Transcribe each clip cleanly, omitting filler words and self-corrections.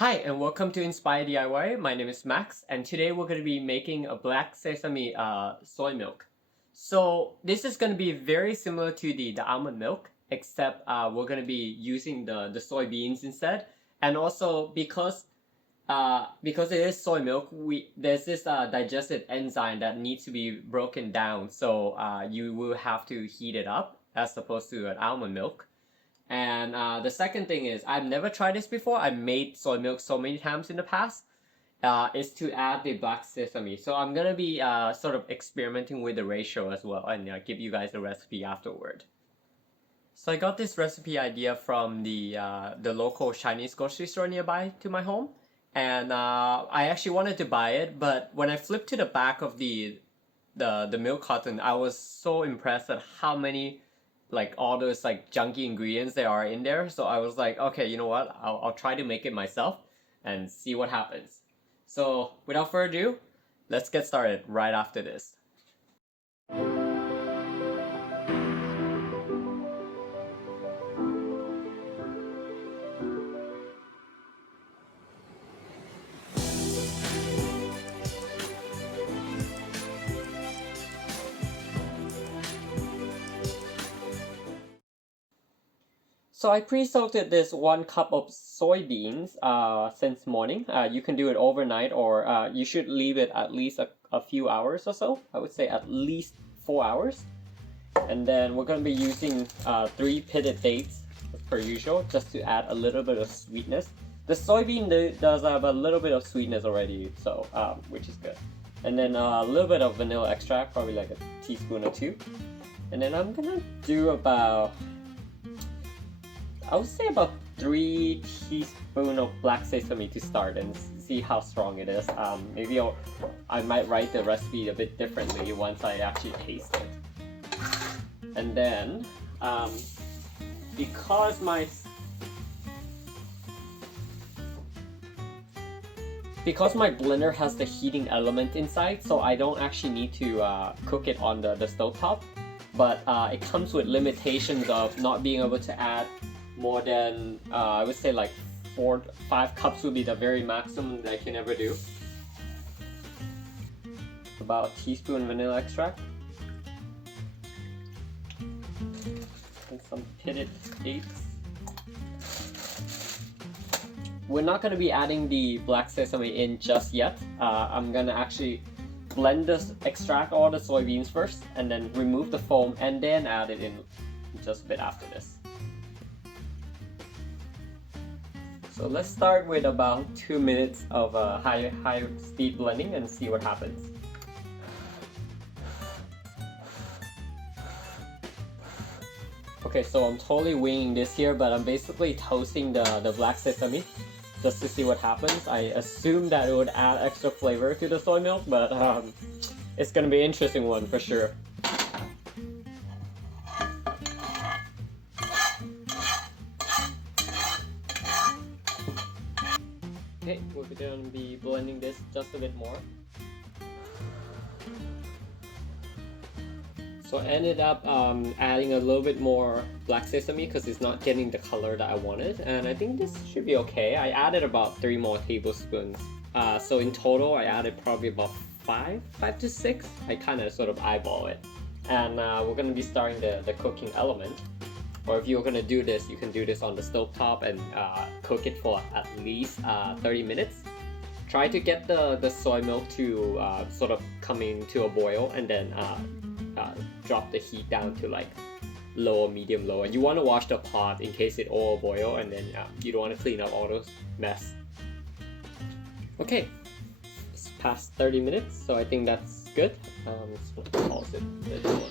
Hi and welcome to Inspire DIY. My name is Max and today we're going to be making a black sesame soy milk. So this is going to be very similar to the almond milk except we're going to be using the soybeans instead. And also because it is soy milk, there's this digestive enzyme that needs to be broken down. So you will have to heat it up as opposed to an almond milk. And the second thing is, I've never tried this before. I've made soy milk so many times in the past. Is to add the black sesame. So I'm gonna be sort of experimenting with the ratio as well, and give you guys the recipe afterward. So I got this recipe idea from the local Chinese grocery store nearby to my home, and I actually wanted to buy it, but when I flipped to the back of the milk carton, I was so impressed at how many like all those like junky ingredients there are in there. So I was like, okay, you know what? I'll try to make it myself and see what happens. So without further ado, let's get started right after this. So I pre-salted this 1 cup of soybeans since morning. You can do it overnight or you should leave it at least a few hours or so. I would say at least 4 hours. And then we're going to be using 3 pitted dates as per usual just to add a little bit of sweetness. The soybean does have a little bit of sweetness already, so which is good. And then a little bit of vanilla extract, probably like a teaspoon or two. And then I'm gonna do about, I would say about 3 teaspoons of black sesame to start and see how strong it is. Maybe I might write the recipe a bit differently once I actually taste it. And then, because my blender has the heating element inside, so I don't actually need to cook it on the stovetop, but it comes with limitations of not being able to add more than, I would say like 4 to 5 cups would be the very maximum that I can ever do. About a teaspoon vanilla extract. And some pitted dates. We're not going to be adding the black sesame in just yet. I'm going to actually blend this, extract all the soybeans first, and then remove the foam, and then add it in just a bit after this. So let's start with about 2 minutes of high speed blending and see what happens. Okay, so I'm totally winging this here, but I'm basically toasting the black sesame just to see what happens. I assume that it would add extra flavor to the soy milk, but it's gonna be an interesting one for sure. Okay, we're gonna be blending this just a bit more. So I ended up adding a little bit more black sesame because it's not getting the color that I wanted, and I think this should be okay. I added about 3 more tablespoons. So in total, I added probably about 5 to 6. I kind of sort of eyeball it. And we're gonna be starting the cooking element. Or if you're gonna do this, you can do this on the stovetop and cook it for at least 30 minutes. Try to get the soy milk to sort of come into a boil, and then drop the heat down to like low or medium low. And you want to wash the pot in case it all boil, and then you don't want to clean up all those mess. Okay, it's past 30 minutes, so I think that's good. Let's pause it a bit more.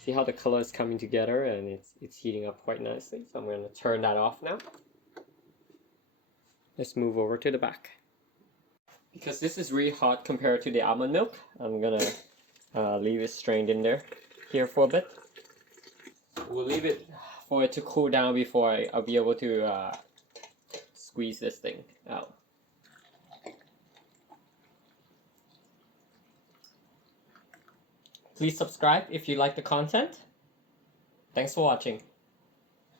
See how the color is coming together, and it's heating up quite nicely. So I'm going to turn that off now. Let's move over to the back. Because this is really hot compared to the almond milk, I'm gonna leave it strained in there here for a bit. We'll leave it for it to cool down before I'll be able to squeeze this thing out. Please subscribe if you like the content. Thanks for watching.